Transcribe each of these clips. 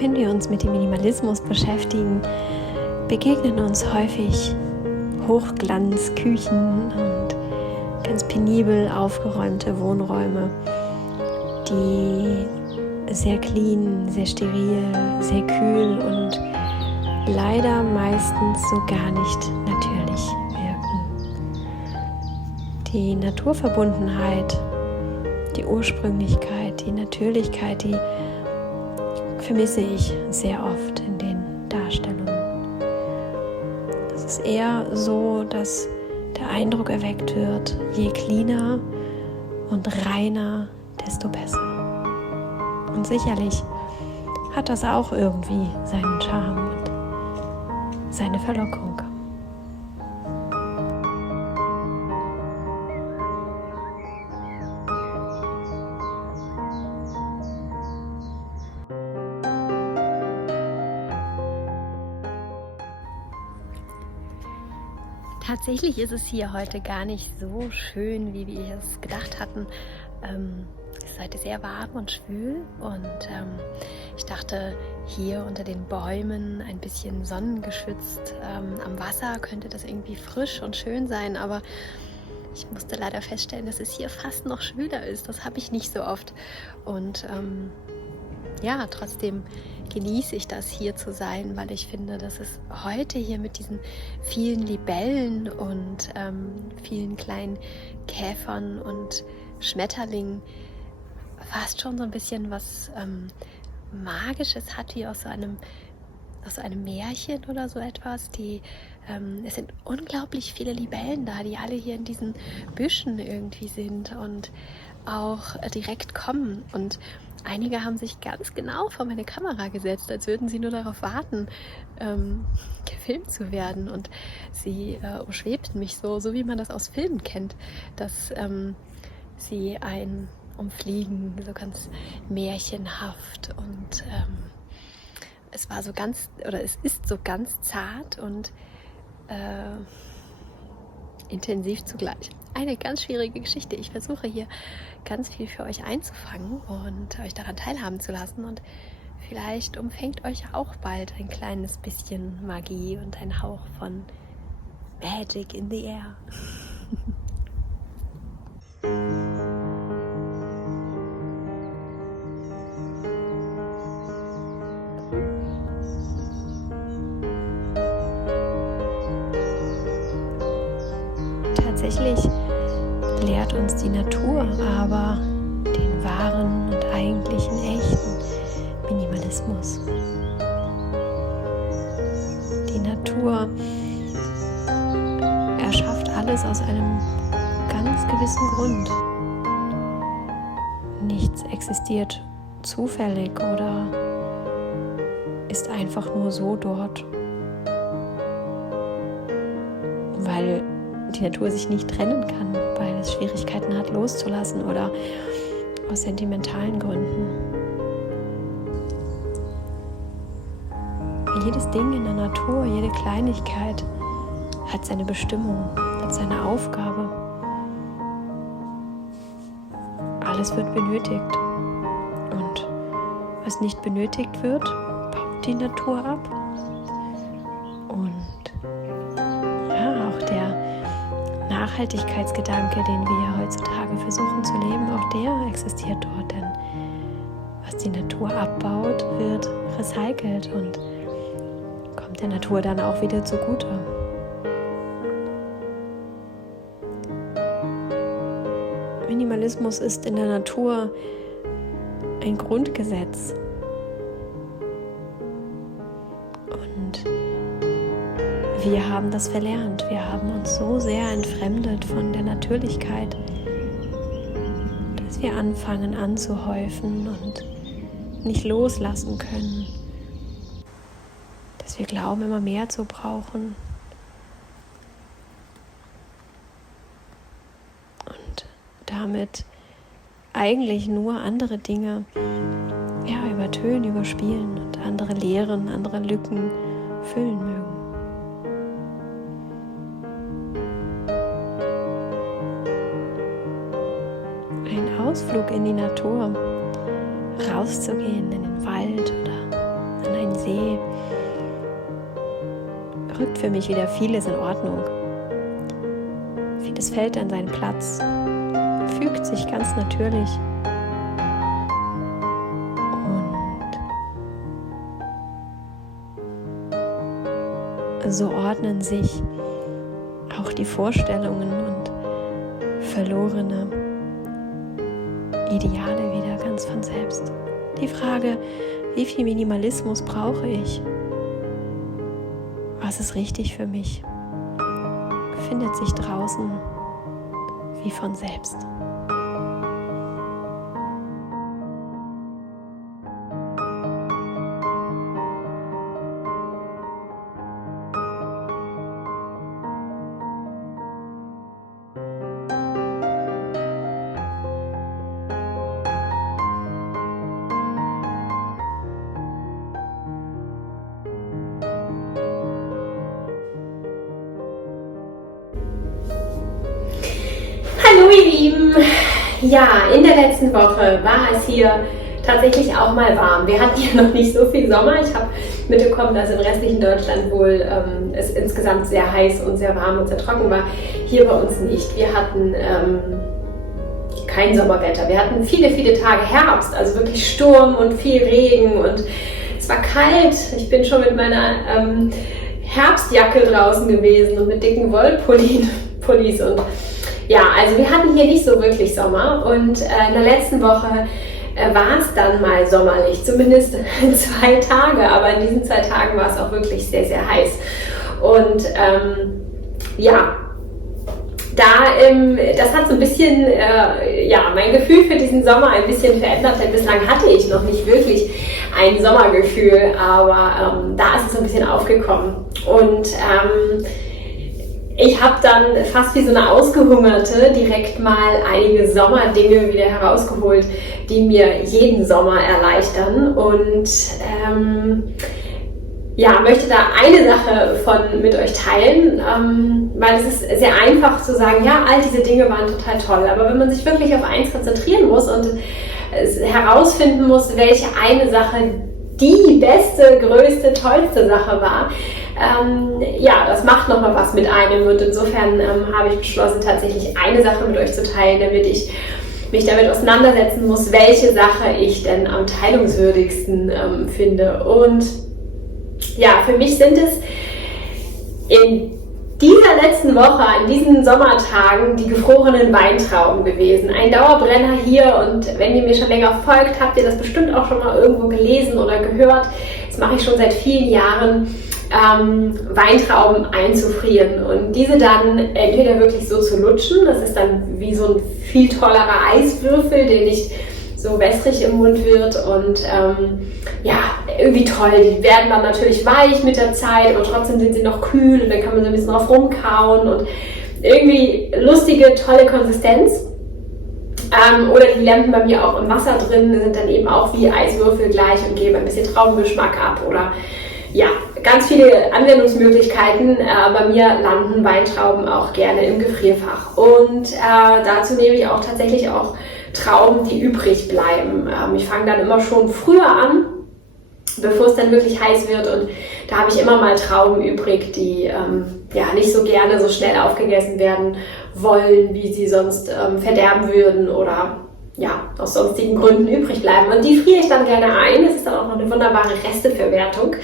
Wenn wir uns mit dem Minimalismus beschäftigen, begegnen uns häufig Hochglanzküchen und ganz penibel aufgeräumte Wohnräume, die sehr clean, sehr steril, sehr kühl und leider meistens so gar nicht natürlich wirken. Die Naturverbundenheit, die Ursprünglichkeit, die Natürlichkeit, die vermisse ich sehr oft in den Darstellungen. Es ist eher so, dass der Eindruck erweckt wird, je cleaner und reiner, desto besser. Und sicherlich hat das auch irgendwie seinen Charme und seine Verlockung. Tatsächlich ist es hier heute gar nicht so schön, wie wir es gedacht hatten. Es ist heute sehr warm und schwül und ich dachte, hier unter den Bäumen ein bisschen sonnengeschützt am Wasser könnte das irgendwie frisch und schön sein, aber ich musste leider feststellen, dass es hier fast noch schwüler ist. Das habe ich nicht so oft und trotzdem genieße ich das, hier zu sein, weil ich finde, dass es heute hier mit diesen vielen Libellen und vielen kleinen Käfern und Schmetterlingen fast schon so ein bisschen was Magisches hat, wie aus so einem Märchen oder so etwas. Es sind unglaublich viele Libellen da, die alle hier in diesen Büschen irgendwie sind und auch direkt kommen. Und einige haben sich ganz genau vor meine Kamera gesetzt, als würden sie nur darauf warten, gefilmt zu werden. Und sie umschwebten mich so wie man das aus Filmen kennt, dass sie einen umfliegen, so ganz märchenhaft. Und es ist so ganz zart und intensiv zugleich. Eine ganz schwierige Geschichte. Ich versuche hier ganz viel für euch einzufangen und euch daran teilhaben zu lassen und vielleicht umfängt euch auch bald ein kleines bisschen Magie und ein Hauch von Magic in the Air. Tatsächlich lehrt uns die Natur aber den wahren und eigentlichen echten Minimalismus. Die Natur erschafft alles aus einem ganz gewissen Grund. Nichts existiert zufällig oder ist einfach nur so dort, weil die Natur sich nicht trennen kann, weil es Schwierigkeiten hat loszulassen oder aus sentimentalen Gründen. Jedes Ding in der Natur, jede Kleinigkeit hat seine Bestimmung, hat seine Aufgabe. Alles wird benötigt. Und was nicht benötigt wird, baut die Natur ab. Und auch der Nachhaltigkeitsgedanke, den wir heutzutage versuchen zu leben, auch der existiert dort, denn was die Natur abbaut, wird recycelt und kommt der Natur dann auch wieder zugute. Minimalismus ist in der Natur ein Grundgesetz. Und wir haben das verlernt. Wir haben uns so sehr entfremdet von der Natürlichkeit, dass wir anfangen anzuhäufen und nicht loslassen können. Dass wir glauben, immer mehr zu brauchen. Und damit eigentlich nur andere Dinge übertönen, überspielen und andere Leeren, andere Lücken füllen mögen. Ein Ausflug in die Natur, rauszugehen in den Wald oder sehe, rückt für mich wieder vieles in Ordnung. Vieles fällt an seinen Platz, fügt sich ganz natürlich. Und so ordnen sich auch die Vorstellungen und verlorene Ideale wieder ganz von selbst. Die Frage, wie viel Minimalismus brauche ich? Was ist richtig für mich? Findet sich draußen wie von selbst. Hallo ihr Lieben! Ja, in der letzten Woche war es hier tatsächlich auch mal warm. Wir hatten hier noch nicht so viel Sommer. Ich habe mitbekommen, dass im restlichen Deutschland wohl es insgesamt sehr heiß und sehr warm und sehr trocken war. Hier bei uns nicht. Wir hatten kein Sommerwetter. Wir hatten viele, viele Tage Herbst, also wirklich Sturm und viel Regen und es war kalt. Ich bin schon mit meiner Herbstjacke draußen gewesen und mit dicken Wollpullis und ja, also wir hatten hier nicht so wirklich Sommer und in der letzten Woche war es dann mal sommerlich, zumindest 2 Tage, aber in diesen 2 Tagen war es auch wirklich sehr, sehr heiß. Und ja, das hat so ein bisschen mein Gefühl für diesen Sommer ein bisschen verändert, denn bislang hatte ich noch nicht wirklich ein Sommergefühl, aber da ist es so ein bisschen aufgekommen und ich habe dann fast wie so eine Ausgehungerte direkt mal einige Sommerdinge wieder herausgeholt, die mir jeden Sommer erleichtern und möchte da eine Sache von mit euch teilen, weil es ist sehr einfach zu sagen, ja, all diese Dinge waren total toll, aber wenn man sich wirklich auf eins konzentrieren muss und herausfinden muss, welche eine Sache die beste, größte, tollste Sache war, das macht nochmal was mit einem und insofern habe ich beschlossen, tatsächlich eine Sache mit euch zu teilen, damit ich mich damit auseinandersetzen muss, welche Sache ich denn am teilungswürdigsten finde. Und ja, für mich sind es in dieser letzten Woche, an diesen Sommertagen, die gefrorenen Weintrauben gewesen. Ein Dauerbrenner hier und wenn ihr mir schon länger folgt, habt ihr das bestimmt auch schon mal irgendwo gelesen oder gehört. Das mache ich schon seit vielen Jahren. Weintrauben einzufrieren und diese dann entweder wirklich so zu lutschen, das ist dann wie so ein viel tollerer Eiswürfel, der nicht so wässrig im Mund wird und irgendwie toll. Die werden dann natürlich weich mit der Zeit, aber trotzdem sind sie noch kühl und dann kann man so ein bisschen drauf rumkauen und irgendwie lustige, tolle Konsistenz. Oder die landen bei mir auch im Wasser drin, sind dann eben auch wie Eiswürfel gleich und geben ein bisschen Traubengeschmack ab oder ja, ganz viele Anwendungsmöglichkeiten. Bei mir landen Weintrauben auch gerne im Gefrierfach. Und dazu nehme ich auch tatsächlich auch Trauben, die übrig bleiben. Ich fange dann immer schon früher an, bevor es dann wirklich heiß wird. Und da habe ich immer mal Trauben übrig, die nicht so gerne so schnell aufgegessen werden wollen, wie sie sonst verderben würden oder aus sonstigen Gründen übrig bleiben. Und die friere ich dann gerne ein. Das ist dann auch noch eine wunderbare Resteverwertung.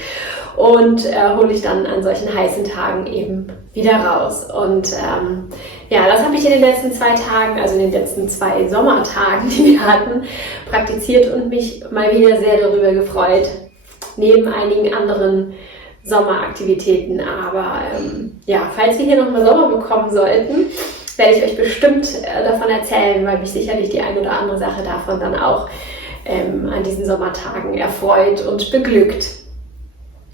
Und hole ich dann an solchen heißen Tagen eben wieder raus. Und das habe ich in den letzten 2 Tagen, also in den letzten 2 Sommertagen, die wir hatten, praktiziert und mich mal wieder sehr darüber gefreut. Neben einigen anderen Sommeraktivitäten. Aber falls wir hier nochmal Sommer bekommen sollten, werde ich euch bestimmt davon erzählen, weil mich sicherlich die eine oder andere Sache davon dann auch an diesen Sommertagen erfreut und beglückt.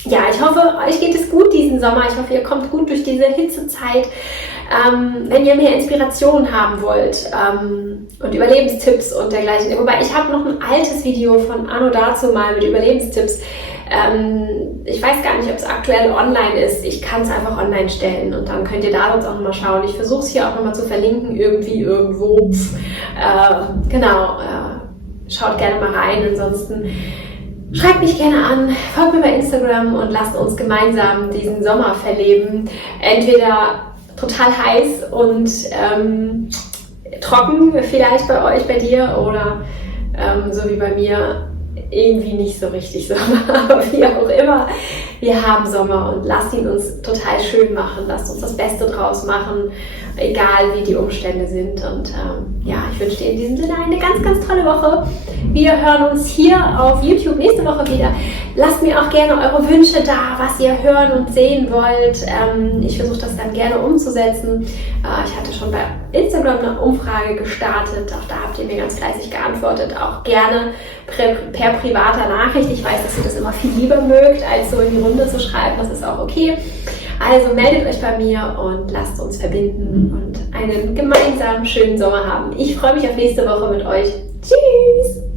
Ja, ich hoffe, euch geht es gut diesen Sommer. Ich hoffe, ihr kommt gut durch diese Hitzezeit. Wenn ihr mehr Inspiration haben wollt und Überlebenstipps und dergleichen. Wobei, ich habe noch ein altes Video von Anno dazu mal mit Überlebenstipps. Ich weiß gar nicht, ob es aktuell online ist. Ich kann es einfach online stellen und dann könnt ihr da sonst auch nochmal schauen. Ich versuche es hier auch nochmal zu verlinken, irgendwie, irgendwo. Schaut gerne mal rein. Ansonsten Schreibt mich gerne an, folgt mir bei Instagram und lasst uns gemeinsam diesen Sommer verleben. Entweder total heiß und trocken, vielleicht bei euch, bei dir, oder so wie bei mir, irgendwie nicht so richtig Sommer, aber wie auch immer. Wir haben Sommer und lasst ihn uns total schön machen, lasst uns das Beste draus machen, egal wie die Umstände sind. Und ich wünsche dir in diesem Sinne eine ganz, ganz tolle Woche. Wir hören uns hier auf YouTube nächste Woche wieder. Lasst mir auch gerne eure Wünsche da, was ihr hören und sehen wollt. Ich versuche das dann gerne umzusetzen. Ich hatte schon bei Instagram eine Umfrage gestartet. Auch da habt ihr mir ganz fleißig geantwortet. Auch gerne per privater Nachricht. Ich weiß, dass ihr das immer viel lieber mögt, als so in die Runde zu schreiben. Das ist auch okay. Also meldet euch bei mir und lasst uns verbinden und einen gemeinsamen schönen Sommer haben. Ich freue mich auf nächste Woche mit euch. Tschüss!